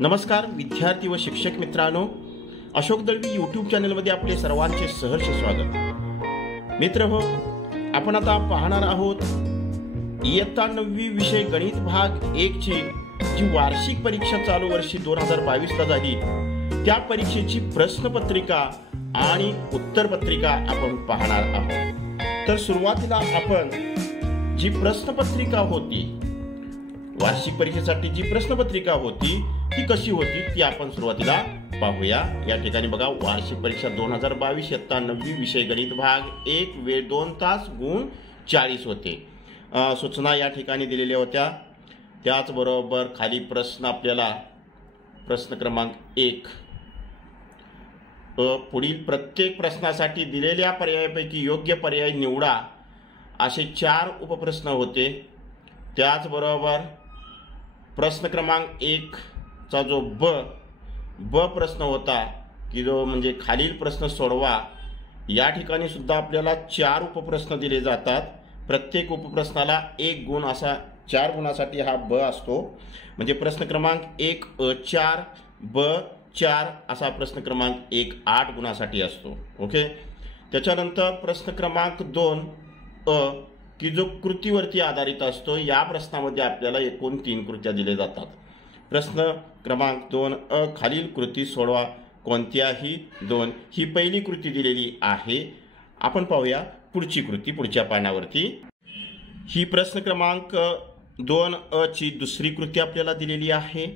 नमस्कार विद्यार्थी व शिक्षक मित्रांनो, अशोक दळवी यूट्यूब चॅनलमध्ये आपले सर्वांचे सहर्ष स्वागत। मित्र हो, आपण आता पाहणार आहोत इयत्ता 9वी विषय गणित भाग 1 ची जी वार्षिक परीक्षा चालू वर्षी 2022 ला झाली त्या परीक्षेची प्रश्नपत्रिका आणि उत्तरपत्रिका आपण पाहणार आहोत। तर सुरुवातीला आपण जी प्रश्नपत्रिका होती, वार्षिक परीक्षेसाठी जी प्रश्नपत्रिका होती ती कशी होती ती आपण सुरुवातीला पाहूया। या ठिकाणी बघा, वार्षिक परीक्षा 2022 इयत्ता 9वी विषय गणित भाग 1 वेळ 2 तास गुण 40 होते। सूचना या ठिकाणी दिलेल्या होत्या। त्याचबरोबर खाली प्रश्न आपल्याला प्रश्न क्रमांक 1 पुढील प्रत्येक प्रश्नासाठी दिलेल्या पर्यायापैकी योग्य पर्याय निवडा असे 4 उपप्रश्न होते। त्याचबरोबर प्रश्न क्रमांक 1 चा जो ब प्रश्न होता की जो म्हणजे खालील प्रश्न सोडवा, या ठिकाणी सुद्धा आपल्याला 4 उपप्रश्न दिले जातात। प्रत्येक उपप्रश्नाला 1 गुण असा 4 गुणासाठी हा ब असतो। म्हणजे प्रश्न क्रमांक 1 4 ब 4 असा प्रश्न क्रमांक 1 8 गुणासाठी असतो। ओके, त्याच्यानंतर प्रश्न क्रमांक 2 की जो कृतीवरती आधारित असतो, या प्रश्नामध्ये आपल्याला एकूण 3 कृत्या दिल्या जातात। प्रश्न क्रमांक 2 खालील कृती सोडवा कोणत्याही 2 ही पहिली कृती दिलेली आहे। आपण पाहूया पुढची कृती पुढच्या पानावरती। ही प्रश्न क्रमांक 2 ची दुसरी कृती आपल्याला दिलेली आहे।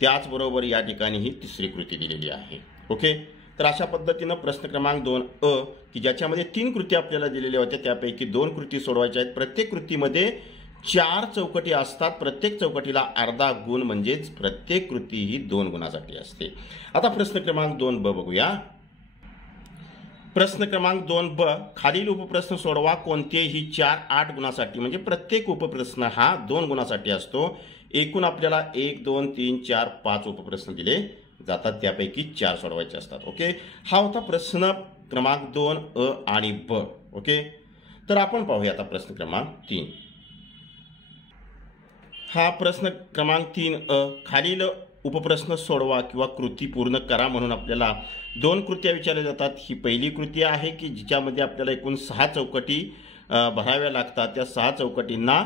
त्याचबरोबर या ठिकाणी ही तिसरी कृती दिलेली आहे। ओके, तर अशा पद्धतीने प्रश्न क्रमांक 2 की ज्याच्यामध्ये 3 कृती आपल्याला दिलेल्या होत्या त्यापैकी 2 कृती सोडवायच्या आहेत। प्रत्येक कृतीमध्ये 4 चौकटी असतात। प्रत्येक चौकटीला अर्धा गुण, म्हणजेच प्रत्येक कृती ही 2 गुणासाठी असते। आता प्रश्न क्रमांक 2 ब बघूया। प्रश्न क्रमांक 2 ब खालील उपप्रश्न सोडवा कोणतेही 4 8 गुणासाठी, म्हणजे प्रत्येक उपप्रश्न हा 2 गुणासाठी असतो। एकूण आपल्याला 1 2 3 4 5 उपप्रश्न दिले जातात, त्यापैकी 4 सोडवायचे असतात। ओके, हा होता प्रश्न क्रमांक 2 आणि ब। ओके, तर आपण पाहूया आता प्रश्न क्रमांक 3। हा प्रश्न क्रमांक 3 खालील उपप्रश्न सोडवा किंवा कृती पूर्ण करा म्हणून आपल्याला 2 कृत्या विचारल्या जातात। ही पहिली कृती आहे की जिच्यामध्ये आपल्याला एकूण 6 चौकटी भराव्या लागतात। त्या 6 चौकटींना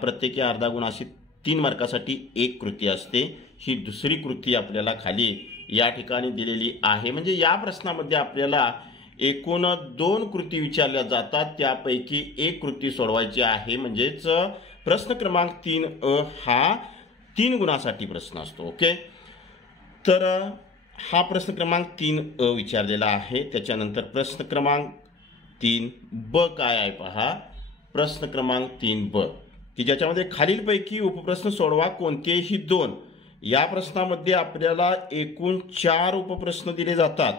प्रत्येकी अर्धा गुण अशी 3 मार्कासाठी 1 कृती असते। ही दुसरी कृती आपल्याला खाली या ठिकाणी दिलेली आहे। म्हणजे या प्रश्नामध्ये आपल्याला एकूण 2 कृती विचारल्या जातात, त्यापैकी 1 कृती सोडवायची आहे। म्हणजेच प्रश्न क्रमांक 3 हा 3 गुणासाठी प्रश्न असतो। ओके, तर हा प्रश्न क्रमांक 3 विचारलेला आहे। त्याच्यानंतर प्रश्न क्रमांक 3 ब काय आहे पहा। प्रश्न क्रमांक 3 ब की ज्याच्यामध्ये खालीलपैकी उपप्रश्न सोडवा कोणतेही 2, या प्रश्नामध्ये आपल्याला एकूण 4 उपप्रश्न दिले जातात।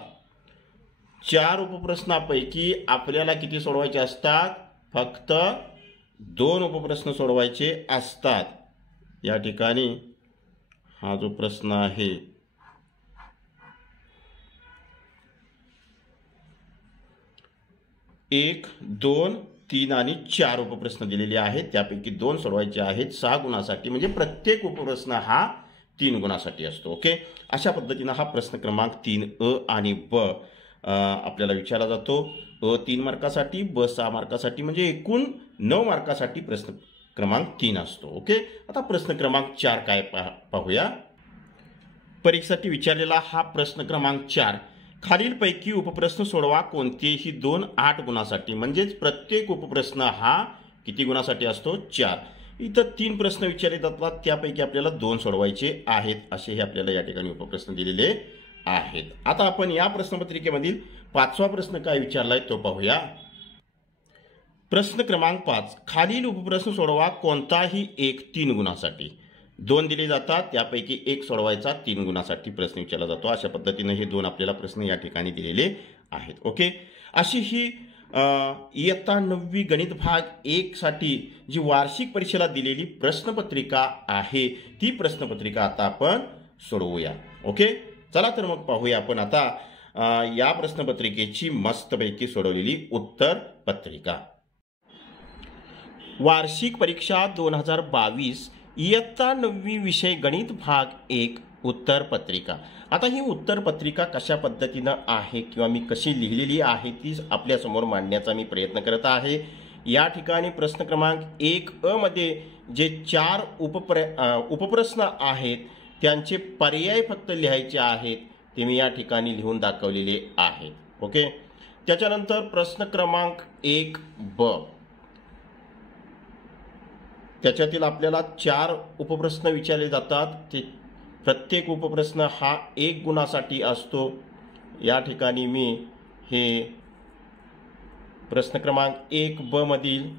4 उपप्रश्नापैकी आपल्याला किती सोडवायचे असतात? फक्त 2 उपप्रश्न सोडवायचे असतात। या ठिकाणी हा जो प्रश्न आहे एक 2 3 आणि 4 उपप्रश्न दिलेले आहेत, त्यापैकी 2 सोडवायचे आहेत 6 गुणासाठी। म्हणजे प्रत्येक उपप्रश्न हा 3 गुणासाठी असतो। ओके, अशा पद्धतीने हा प्रश्न क्रमांक 3 आणि ब आपल्याला विचारला जातो। 3 मार्कासाठी, ब 6 मार्कासाठी, म्हणजे एकूण 9 मार्कासाठी प्रश्न क्रमांक 3 असतो। ओके, आता प्रश्न क्रमांक 4 काय पाहूया। परीक्षेसाठी विचारलेला हा प्रश्न क्रमांक 4 खालीलपैकी उपप्रश्न सोडवा कोणतेही 2 8 गुणासाठी, म्हणजेच प्रत्येक उपप्रश्न हा किती गुणासाठी असतो? 4। इथं 3 प्रश्न विचारले जातात, त्यापैकी आपल्याला 2 सोडवायचे आहेत, असे हे आपल्याला या ठिकाणी उपप्रश्न दिलेले आहेत। आता आपण या प्रश्नपत्रिकेमधील 5वा प्रश्न काय विचारलाय तो पाहूया। प्रश्न क्रमांक 5 खालील उपप्रश्न सोडवा कोणताही एक 3 गुणासाठी। 2 दिले जातात, त्यापैकी 1 सोडवायचा 3 गुणासाठी प्रश्न विचारला जातो। अशा पद्धतीने हे 2 आपल्याला प्रश्न या ठिकाणी दिलेले आहेत। ओके, अशी ही इयत्ता 9वी गणित भाग 1 साठी जी वार्षिक परीक्षेला दिलेली प्रश्नपत्रिका आहे, ती प्रश्नपत्रिका आता आपण सोडवूया। ओके, चला तर मग पाहूया आपण आता या प्रश्नपत्रिकेची मस्तपैकी सोडवलेली उत्तर पत्रिका। वार्षिक परीक्षा 2022 इयत्ता 9वी विषय गणित भाग 1 उत्तरपत्रिका. आता ही उत्तरपत्रिका कशा पद्धतीनं आहे किंवा मी कशी लिहिलेली आहे ती आपल्यासमोर मांडण्याचा मी प्रयत्न करत आहे. या ठिकाणी प्रश्न क्रमांक 1 मध्ये जे 4 उपप्रश्न आहेत त्यांचे पर्याय फक्त लिहायचे आहेत ते मी या ठिकाणी लिहून दाखवलेले आहेत. ओके. त्याच्यानंतर प्रश्न क्रमांक 1 त्याच्यातील आपल्याला 4 उपप्रश्न विचारले जातात. ते प्रत्येक उपप्रश्न हा 1 गुणासाठी असतो. या ठिकाणी मी हे प्रश्न क्रमांक 1 मधील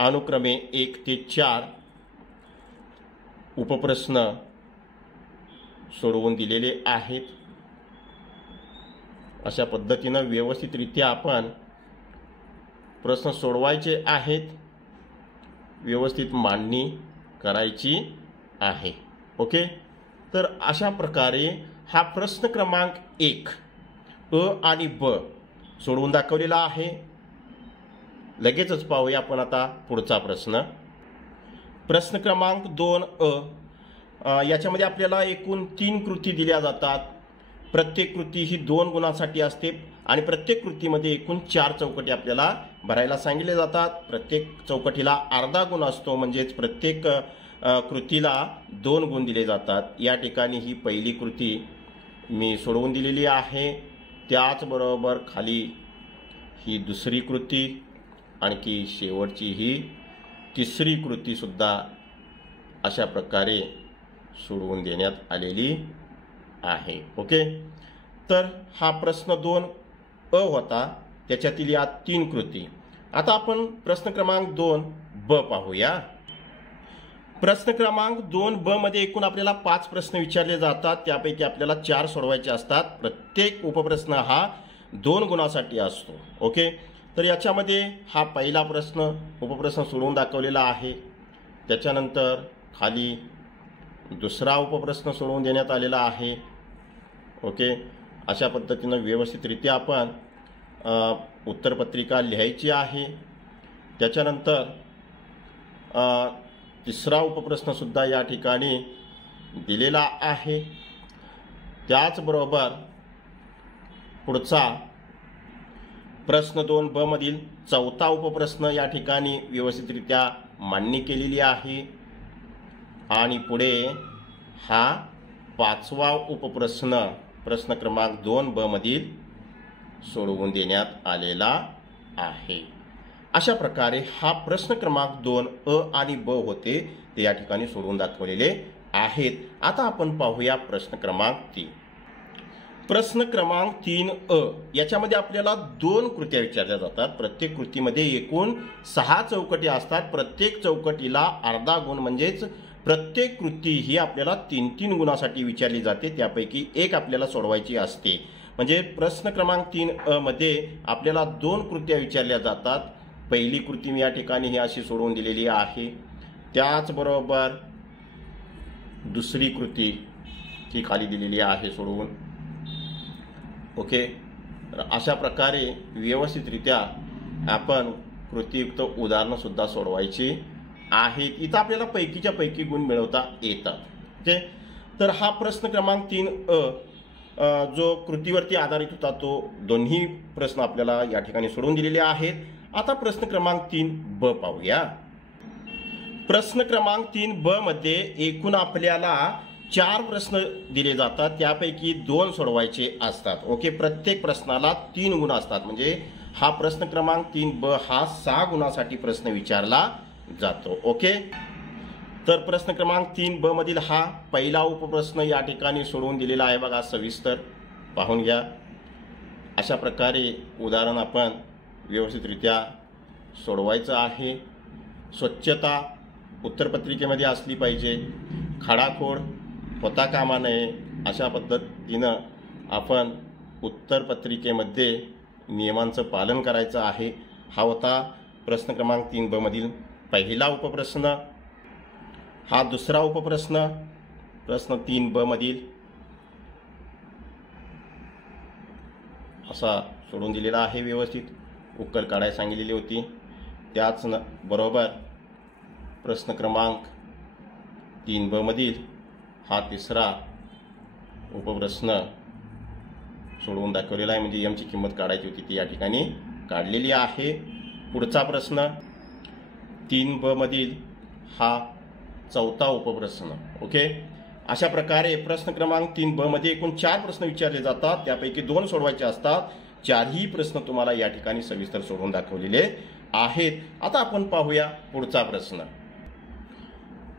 अनुक्रमे 1 ते 4 उपप्रश्न सोडवून दिलेले आहेत. अशा पद्धतीनं व्यवस्थितरित्या आपण प्रश्न सोडवायचे आहेत, व्यवस्थित मांडणी करायची आहे. ओके. तर अशा प्रकारे हा प्रश्न क्रमांक 1 आणि ब सोडवून दाखवलेला आहे. लगेचच पाहूया आपण आता पुढचा प्रश्न. प्रश्न क्रमांक 2 याच्यामध्ये आपल्याला एकूण 3 कृती दिल्या जातात. प्रत्येक कृती ही 2 गुणासाठी असते आणि प्रत्येक कृतीमध्ये एकूण 4 चौकटी आपल्याला भरायला सांगितले जातात. प्रत्येक चौकटीला अर्धा गुण असतो, म्हणजेच प्रत्येक कृतीला 2 गुण दिले जातात. या ठिकाणी ही पहिली कृती मी सोडवून दिलेली आहे. त्याचबरोबर खाली ही दुसरी कृती, आणखी शेवटची ही तिसरी कृतीसुद्धा अशा प्रकारे सोडवून देण्यात आलेली आहे. ओके. तर हा प्रश्न 2 होता, त्याच्यातील या 3 कृती. आता आपण प्रश्न क्रमांक 2 पाहूया. प्रश्न क्रमांक 2 मध्ये एकूण आपल्याला 5 प्रश्न विचारले जातात. त्यापैकी आपल्याला 4 सोडवायचे असतात. प्रत्येक उपप्रश्न हा 2 गुणासाठी असतो. ओके. तर याच्यामध्ये हा पहिला उपप्रश्न सोडवून दाखवलेला आहे. त्याच्यानंतर खाली दुसरा उपप्रश्न सोडवून देण्यात आलेला आहे. ओके. अशा पद्धतीनं व्यवस्थितरित्या आपण उत्तरपत्रिका लिहायची आहे. त्याच्यानंतर तिसरा उपप्रश्नसुद्धा या ठिकाणी दिलेला आहे. त्याचबरोबर पुढचा प्रश्न 2 मधील चौथा उपप्रश्न या ठिकाणी व्यवस्थितरित्या मांडणी केलेली आहे. आणि पुढे हा 5वा उपप्रश्न प्रश्न क्रमांक 2 मधील सोडवून देण्यात आलेला आहे. अशा प्रकारे हा प्रश्न क्रमांक 2 आणि ब होते ते या ठिकाणी सोडवून दाखवलेले आहेत. आता आपण पाहूया प्रश्न क्रमांक 3. प्रश्न क्रमांक 3 याच्यामध्ये आपल्याला 2 कृत्या विचारल्या जातात. प्रत्येक कृतीमध्ये एकूण 6 चौकटी असतात. प्रत्येक चौकटीला अर्धा गुण, म्हणजेच प्रत्येक कृती ही आपल्याला 3 गुणासाठी विचारली जाते. त्यापैकी 1 आपल्याला सोडवायची असते. म्हणजे प्रश्न क्रमांक 3 मध्ये आपल्याला 2 कृत्या विचारल्या जातात. पहिली कृती मी या ठिकाणी ही अशी सोडवून दिलेली आहे. त्याचबरोबर दुसरी कृती ही खाली दिलेली आहे सोडवून. ओके. तर अशा प्रकारे व्यवस्थितरित्या आपण कृतीयुक्त उदाहरणंसुद्धा सोडवायची आहेत. इथं आपल्याला पैकीच्या पैकी गुण मिळवता येतात. ओके. तर हा प्रश्न क्रमांक 3 जो कृतीवरती आधारित होता तो दोन्ही प्रश्न आपल्याला या ठिकाणी सोडवून दिलेले आहेत. आता प्रश्न क्रमांक 3 पाहूया. प्रश्न क्रमांक 3 मध्ये एकूण आपल्याला 4 प्रश्न दिले जातात. त्यापैकी 2 सोडवायचे असतात. ओके. प्रत्येक प्रश्नाला 3 गुण असतात. म्हणजे हा प्रश्न क्रमांक 3 हा 6 गुणासाठी प्रश्न विचारला जातो. ओके. तर प्रश्न क्रमांक 3 मधील हा पहिला उपप्रश्न या ठिकाणी सोडवून दिलेला आहे. बघा, सविस्तर पाहून घ्या. अशा प्रकारे उदाहरण आपण व्यवस्थितरित्या सोडवायचं आहे. स्वच्छता उत्तरपत्रिकेमध्ये असली पाहिजे. खाडाखोड होता कामा नये. अशा पद्धतीनं आपण उत्तरपत्रिकेमध्ये नियमांचं पालन करायचं आहे. हा होता प्रश्न क्रमांक 3 मधील पहिला उपप्रश्न. हा दुसरा उपप्रश्न प्रश्न 3 मधील असा सोडून दिलेला आहे. व्यवस्थित उकल काढायला सांगितलेली होती. त्याच बरोबर प्रश्न क्रमांक 3 मधील हा तिसरा उपप्रश्न सोडवून दाखवलेला आहे, म्हणजे एमची किंमत काढायची होती ती या ठिकाणी काढलेली आहे. पुढचा प्रश्न 3ब मधील हा चौथा उपप्रश्न. ओके, अशा प्रकारे प्रश्न क्रमांक 3ब मध्ये एकूण 4 प्रश्न विचारले जातात, त्यापैकी 2 सोडवायचे असतात. 4ही प्रश्न तुम्हाला या ठिकाणी सविस्तर सोडवून दाखवलेले आहेत. आता आपण पाहूया पुढचा प्रश्न.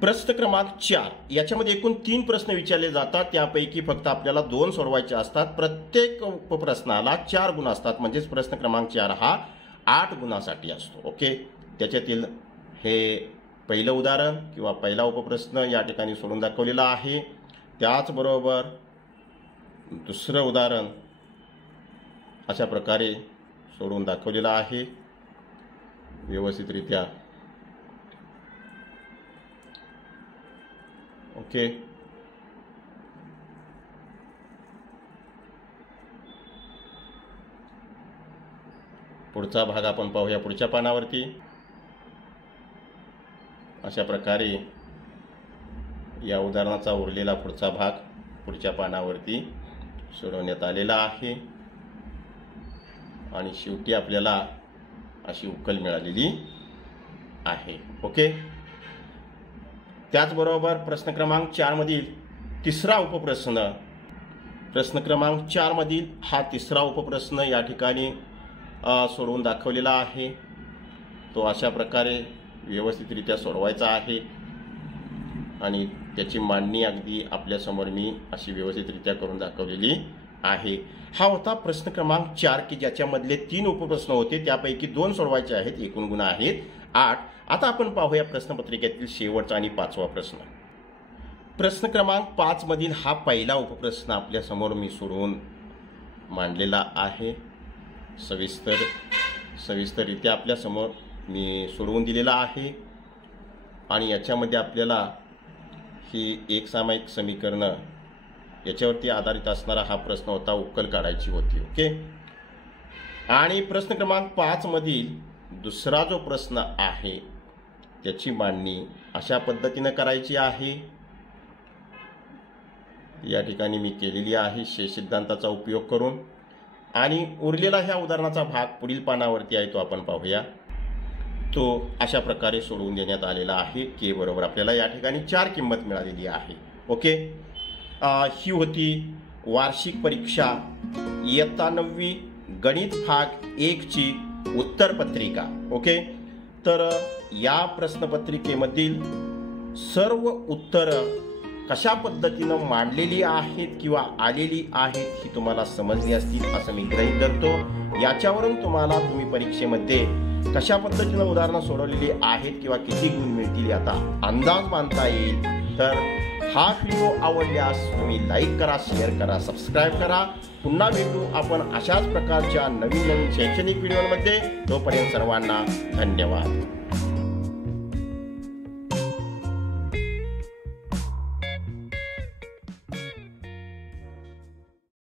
प्रश्न क्रमांक 4 याच्यामध्ये एकूण 3 प्रश्न विचारले जातात, त्यापैकी फक्त आपल्याला 2 सोडवायचे असतात. प्रत्येक उपप्रश्नाला 4 गुण असतात, म्हणजेच प्रश्न क्रमांक 4 हा 8 गुणासाठी असतो. ओके, त्याच्यातील हे पहिलं उदाहरण किंवा पहिला उपप्रश्न या ठिकाणी सोडून दाखवलेला आहे. त्याचबरोबर दुसरं उदाहरण अशा प्रकारे सोडून दाखवलेलं आहे व्यवस्थितरित्या. ओके, पुढचा भाग आपण पाहूया पुढच्या पानावरती. अशा प्रकारे या उदाहरणाचा उरलेला पुढचा भाग पुढच्या पानावरती सोडवण्यात आलेला आहे आणि शेवटी आपल्याला अशी उकल मिळालेली आहे. ओके, त्याचबरोबर प्रश्न क्रमांक 4 मधील तिसरा उपप्रश्न, प्रश्न क्रमांक 4 मधील हा तिसरा उपप्रश्न या ठिकाणी सोडवून दाखवलेला आहे. तो अशा प्रकारे व्यवस्थितरित्या सोडवायचा आहे आणि त्याची मांडणी अगदी आपल्यासमोर मी अशी व्यवस्थितरित्या करून दाखवलेली आहे. हा होता प्रश्न क्रमांक 4 की ज्याच्यामधले 3 उपप्रश्न होते, त्यापैकी 2 सोडवायचे आहेत. एकूण गुण आहेत 8. आता आपण पाहूया प्रश्नपत्रिकेतील शेवटचा आणि 5वा प्रश्न. प्रश्न क्रमांक 5 मधील हा पहिला उपप्रश्न आपल्यासमोर मी सोडवून मांडलेला आहे. सविस्तररित्या आपल्यासमोर मी सोडवून दिलेला आहे आणि याच्यामध्ये आपल्याला ही एकसामायिक समीकरणं याच्यावरती आधारित असणारा हा प्रश्न होता, उकल काढायची होती. ओके, आणि प्रश्न क्रमांक 5 मधील दुसरा जो प्रश्न आहे त्याची मांडणी अशा पद्धतीने करायची आहे. या ठिकाणी मी केलेली आहे शेष सिद्धांताचा उपयोग करून. आणि उरलेला ह्या उदाहरणाचा भाग पुढील पानावरती आहे, तो आपण पाहूया. तो अशा प्रकारे सोडवून देण्यात आलेला आहे की बरोबर आपल्याला या ठिकाणी 4 किंमत मिळालेली आहे. ओके, ही होती वार्षिक परीक्षा इयत्ता 9वी गणित भाग 1 ची उत्तरपत्रिका. ओके, तर या प्रश्नपत्रिकेमधील सर्व उत्तरं कशा पद्धतीनं मांडलेली आहेत किंवा आलेली आहेत ही तुम्हाला समजली असतील असं मी गृहीत धरतो. याच्यावरून तुम्ही परीक्षेमध्ये कशा पद्धतीनं उदाहरणं सोडवलेली आहेत किंवा किती गुण मिळतील याचा अंदाज बांधता येईल. तर हा व्हिडिओ आवडल्यास तुम्ही लाईक करा, शेअर करा, सबस्क्राईब करा. पुन्हा भेटू आपण अशाच प्रकारच्या नवीन शैक्षणिक व्हिडिओमध्ये. तोपर्यंत सर्वांना धन्यवाद.